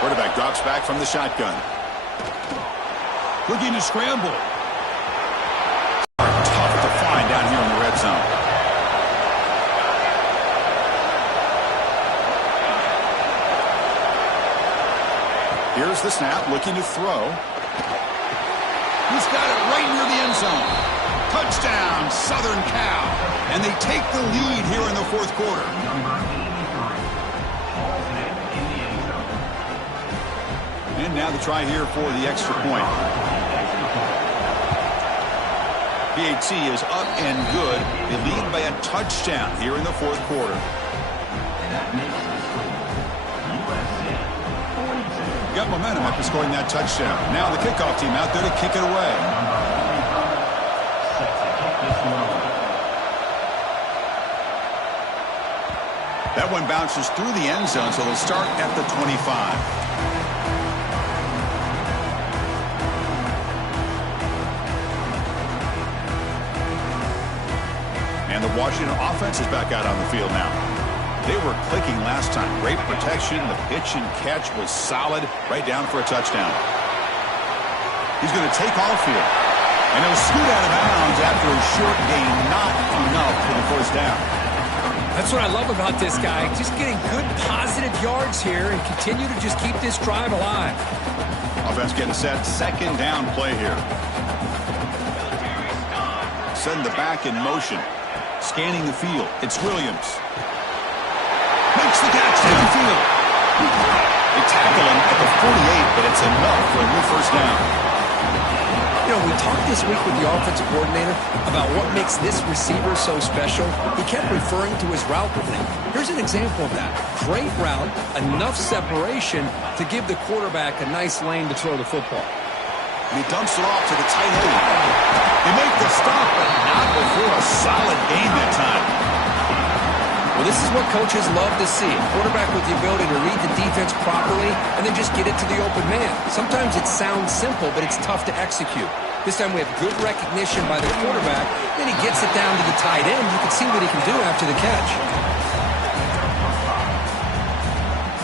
Quarterback drops back from the shotgun. Looking to scramble. Tough to find down here in the red zone. Here's the snap, looking to throw. He's got it right near the end zone. Touchdown, Southern Cal. And they take the lead here in the 4th quarter. And now the try here for the extra point. PAT is up and good. They lead by a touchdown here in the 4th quarter. Got momentum after scoring that touchdown. Now the kickoff team out there to kick it away. That one bounces through the end zone, so they'll start at the 25. And the Washington offense is back out on the field now. They were clicking last time. Great protection. The pitch and catch was solid. Right down for a touchdown. He's going to take off here. And he'll scoot out of bounds after a short gain. Not enough for the first down. That's what I love about this guy. Just getting good positive yards here and continue to just keep this drive alive. Offense getting set. 2nd down play here. Send the back in motion. Scanning the field. It's Williams. Makes the catch downfield. They tackle him at the 48, but it's enough for a new first down. You know, we talked this week with the offensive coordinator about what makes this receiver so special. He kept referring to his route running. Here's an example of that. Great route, enough separation to give the quarterback a nice lane to throw the football. And he dumps it off to the tight end. They make the stop, but not before a solid game that time. Well, this is what coaches love to see. A quarterback with the ability to read the defense properly and then just get it to the open man. Sometimes it sounds simple, but it's tough to execute. This time we have good recognition by the quarterback. Then he gets it down to the tight end. You can see what he can do after the catch.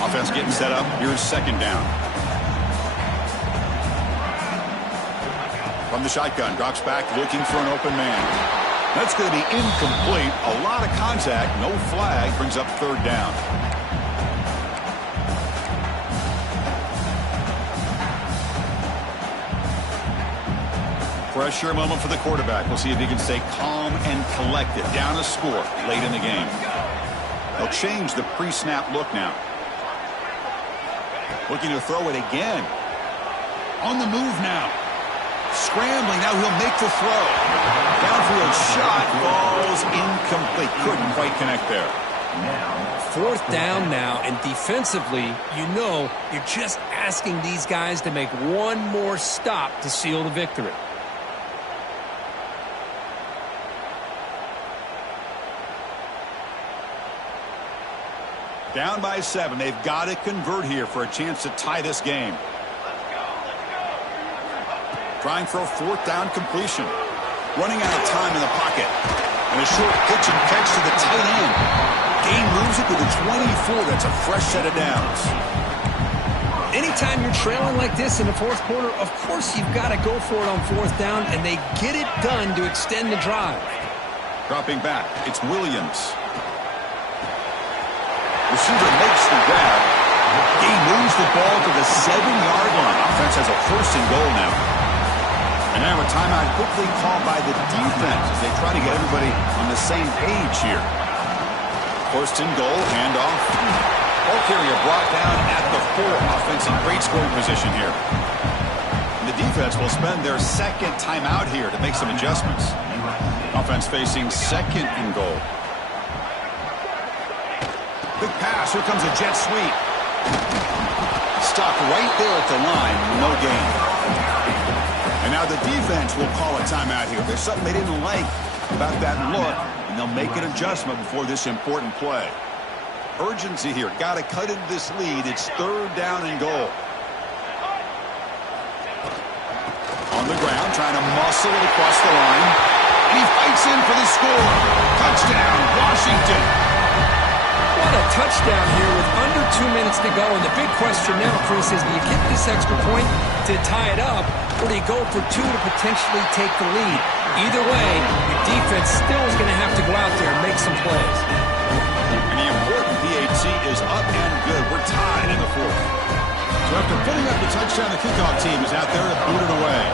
Offense getting set up. Here's 2nd down. From the shotgun, drops back, looking for an open man. That's going to be incomplete. A lot of contact, no flag, brings up 3rd down. Pressure moment for the quarterback. We'll see if he can stay calm and collected. Down a score late in the game. They'll change the pre-snap look now. Looking to throw it again. On the move now. Scrambling, now he'll make the throw. Downfield shot falls incomplete. Couldn't quite connect there. Fourth down now, and defensively, you know, you're just asking these guys to make one more stop to seal the victory. Down by 7. They've got to convert here for a chance to tie this game. Trying for a fourth down completion. Running out of time in the pocket. And a short pitch and catch to the tight end. Gain moves it to the 24. That's a fresh set of downs. Anytime you're trailing like this in the fourth quarter, of course you've got to go for it on fourth down, and they get it done to extend the drive. Dropping back, it's Williams. Receiver makes the grab. He moves the ball to the 7-yard line. Offense has a first and goal now. And now a timeout quickly called by the defense as they try to get everybody on the same page here. First and goal, handoff. Ball carrier brought down at the 4. Offense in great scoring position here. And the defense will spend their second timeout here to make some adjustments. Offense facing second and goal. Big pass. Here comes a jet sweep. Stopped right there at the line. No gain. And now the defense will call a timeout here. There's something they didn't like about that look, and they'll make an adjustment before this important play. Urgency here. Got to cut into this lead. It's third down and goal. On the ground, trying to muscle it across the line. And he fights in for the score. Touchdown, Washington. What a touchdown here with under 2 minutes to go. And the big question now, Chris, is do you get this extra point to tie it up, or do you go for 2 to potentially take the lead? Either way, your defense still is going to have to go out there and make some plays. And the important PAT is up and good. We're tied in the fourth. So after putting up the touchdown, the kickoff team is out there to boot it away.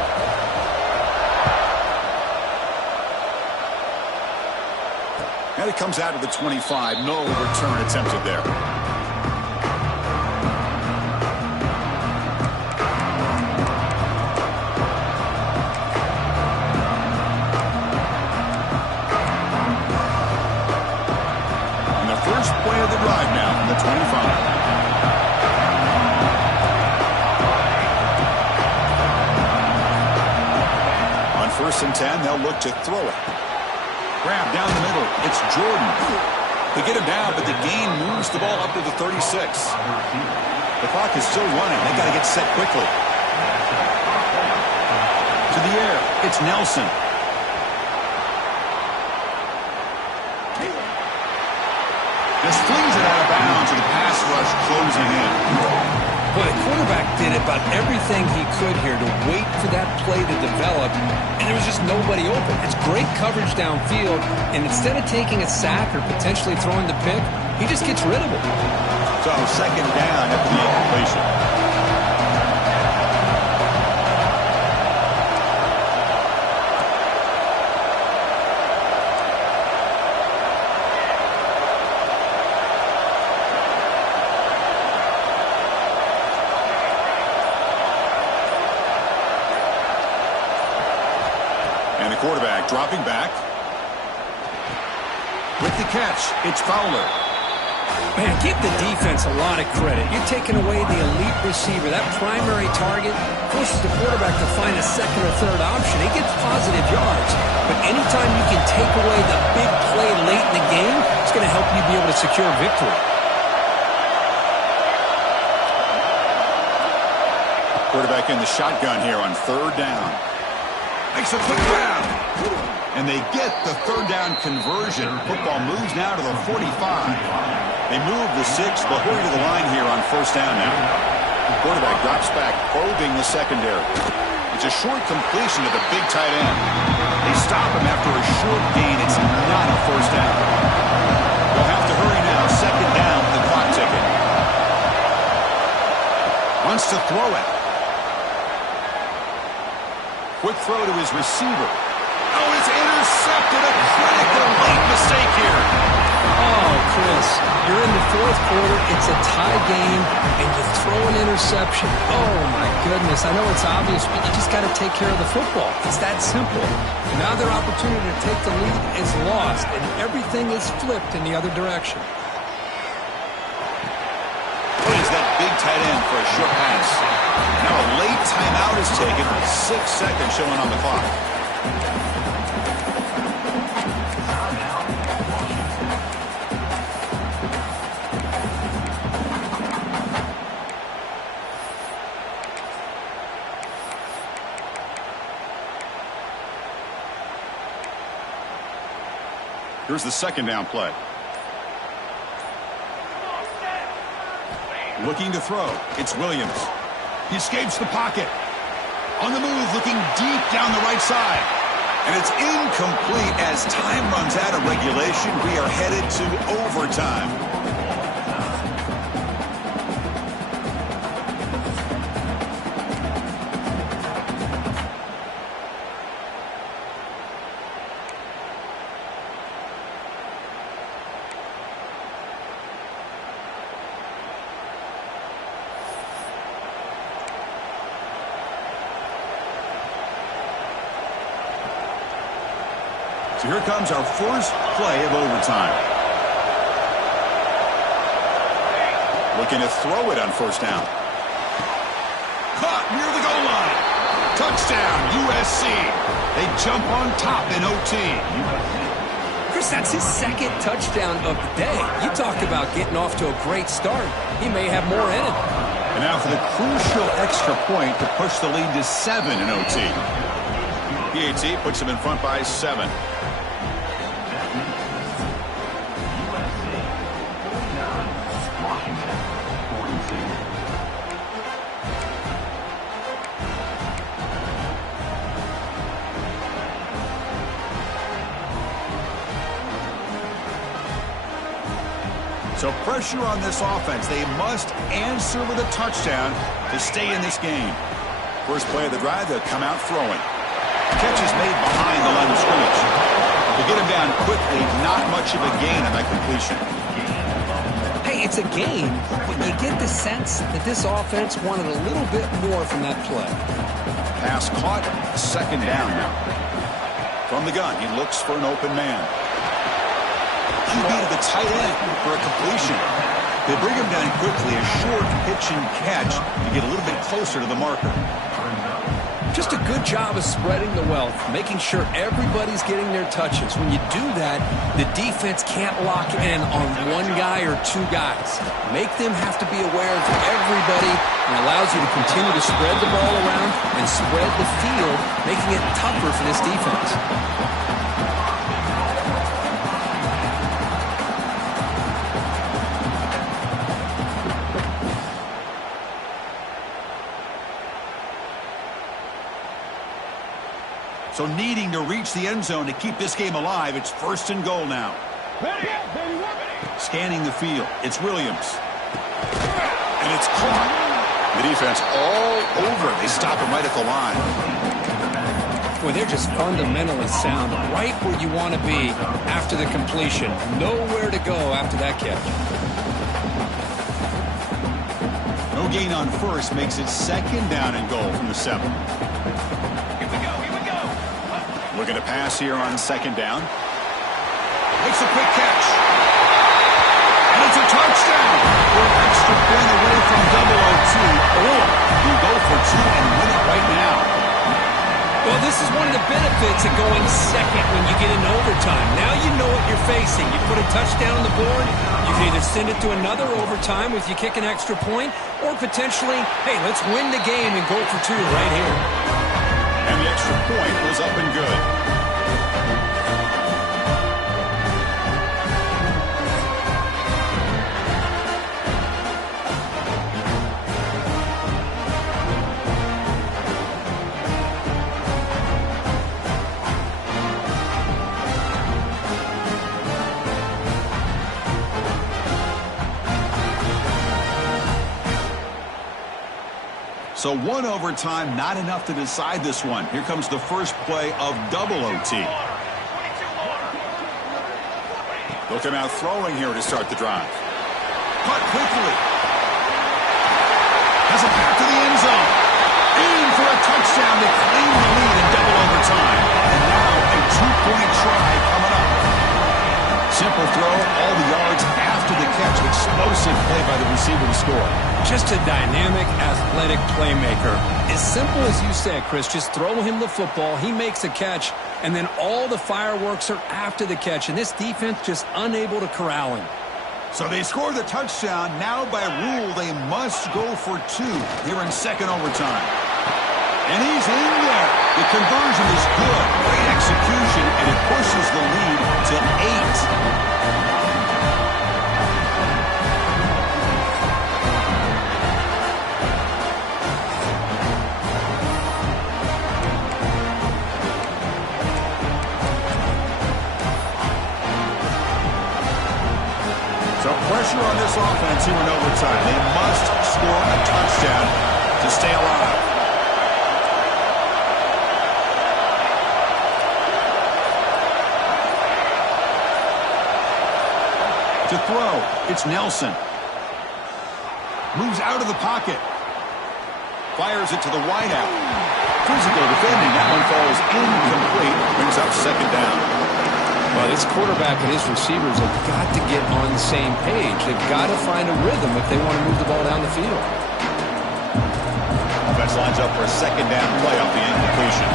And it comes out of the 25. No return attempted there. And the first play of the drive now from the 25. On first and 10, they'll look to throw it. Grab down the middle. It's Jordan. They get him down, but the gain moves the ball up to the 36. The clock is still running. They got to get set quickly. To the air. It's Nelson. Just flings it out of bounds with the pass rush closing in. Boy, the quarterback did about everything he could here to wait for that play to develop, and there was just nobody open. It's great coverage downfield, and instead of taking a sack or potentially throwing the pick, he just gets rid of it. So second down after the incompletion. Quarterback dropping back. With the catch, it's Fowler. Man, give the defense a lot of credit. You're taking away the elite receiver. That primary target forces the quarterback to find a second or third option. He gets positive yards. But anytime you can take away the big play late in the game, it's going to help you be able to secure a victory. Quarterback in the shotgun here on third down. Makes a quick grab. And they get the third down conversion. Football moves now to the 45. They move the 6. They'll hurry to the line here on first down now. Quarterback drops back, probing the secondary. It's a short completion to the big tight end. They stop him after a short gain. It's not a first down. They'll have to hurry now. Second down with the clock ticking. Wants to throw it. Quick throw to his receiver. Oh, it's intercepted. A critical late mistake here. Oh, Chris, you're in the fourth quarter, it's a tie game, and you throw an interception. Oh, my goodness. I know it's obvious, but you just got to take care of the football. It's that simple. Now their opportunity to take the lead is lost, and everything is flipped in the other direction. Plays that big tight end for a short pass. Now a late timeout is taken with 6 seconds showing on the clock. Here's the second down play. Looking to throw. It's Williams. He escapes the pocket. On the move, looking deep down the right side. And it's incomplete as time runs out of regulation. We are headed to overtime. So here comes our first play of overtime. Looking to throw it on first down. Caught near the goal line. Touchdown, USC. They jump on top in OT. Chris, that's his second touchdown of the day. You talk about getting off to a great start. He may have more in him. And now for the crucial extra point to push the lead to 7 in OT. PAT puts him in front by 7. So pressure on this offense. They must answer with a touchdown to stay in this game. First play of the drive, they'll come out throwing. Catch is made behind the line of scrimmage. To get him down quickly, not much of a gain on that completion. Hey, it's a game, but you get the sense that this offense wanted a little bit more from that play. Pass caught, second down now. From the gun, he looks for an open man. QB to the tight end for a completion. They bring him down quickly, a short pitch and catch to get a little bit closer to the marker. Just a good job of spreading the wealth, making sure everybody's getting their touches. When you do that, the defense can't lock in on one guy or two guys. Make them have to be aware of everybody, and allows you to continue to spread the ball around and spread the field, making it tougher for this defense. So needing to reach the end zone to keep this game alive, it's first and goal now. Scanning the field, it's Williams. And it's caught. The defense all over it. They stop him right at the line. Boy, they're just fundamentally sound, right where you want to be after the completion. Nowhere to go after that catch. No gain on first makes it second down and goal from the 7. Looking to pass here on second down. Makes a quick catch. And it's a touchdown. We're an extra point away from double OT. Or you go for 2 and win it right now. Well, this is one of the benefits of going second when you get into overtime. Now you know what you're facing. You put a touchdown on the board, you can either send it to another overtime if you kick an extra point, or potentially, hey, let's win the game and go for 2 right here. And the extra point was up and good. So 1 overtime, not enough to decide this one. Here comes the first play of double OT. They'll come out throwing here to start the drive. Caught quickly. Has it back to the end zone. In for a touchdown to claim the lead in double overtime. And now a two-point try coming up. Simple throw, all the yards after the catch. Explosive play by the receiver to score. Just a dynamic, athletic playmaker. As simple as you said, Chris, just throw him the football. He makes a catch, and then all the fireworks are after the catch. And this defense just unable to corral him. So they score the touchdown. Now by rule, they must go for two here in second overtime. And he's in there. The conversion is good. Great execution, and it pushes the lead to 8. So pressure on this offense here in overtime. They must score a touchdown to stay alive. To throw, it's Nelson. Moves out of the pocket. Fires it to the wideout. Physical defending. That one falls incomplete. Brings up second down. Well, this quarterback and his receivers have got to get on the same page. They've got to find a rhythm if they want to move the ball down the field. Offense lines up for a second down play off the incompletion.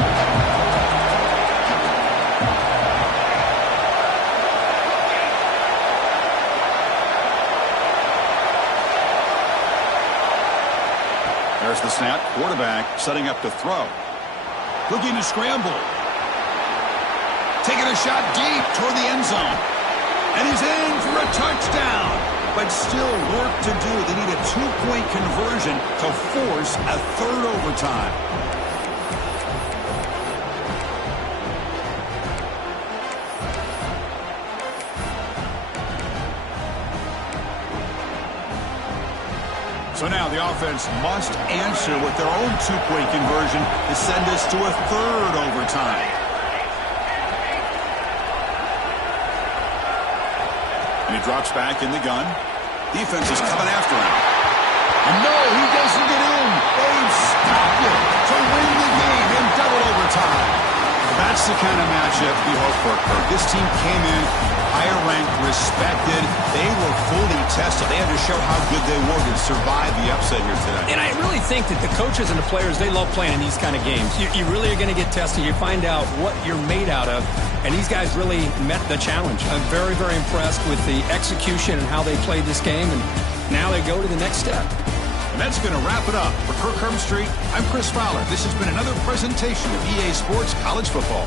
There's the snap. Quarterback setting up to throw. Looking to scramble. Taking a shot deep toward the end zone. And he's in for a touchdown. But still work to do. They need a two-point conversion to force a third overtime. So now the offense must answer with their own two-point conversion to send us to a third overtime. And he drops back in the gun. Defense is coming after him. And no, he doesn't get in. They've stopped it to win the game in double overtime. That's the kind of matchup we hope for, Kirk. This team came in higher ranked, respected. They were fully tested. They had to show how good they were to survive the upset here today. And I really think that the coaches and the players, they love playing in these kind of games. You really are going to get tested. You find out what you're made out of. And these guys really met the challenge. I'm very, very impressed with the execution and how they played this game. And now they go to the next step. And that's going to wrap it up. For Kirk Street, I'm Chris Fowler. This has been another presentation of EA Sports College Football.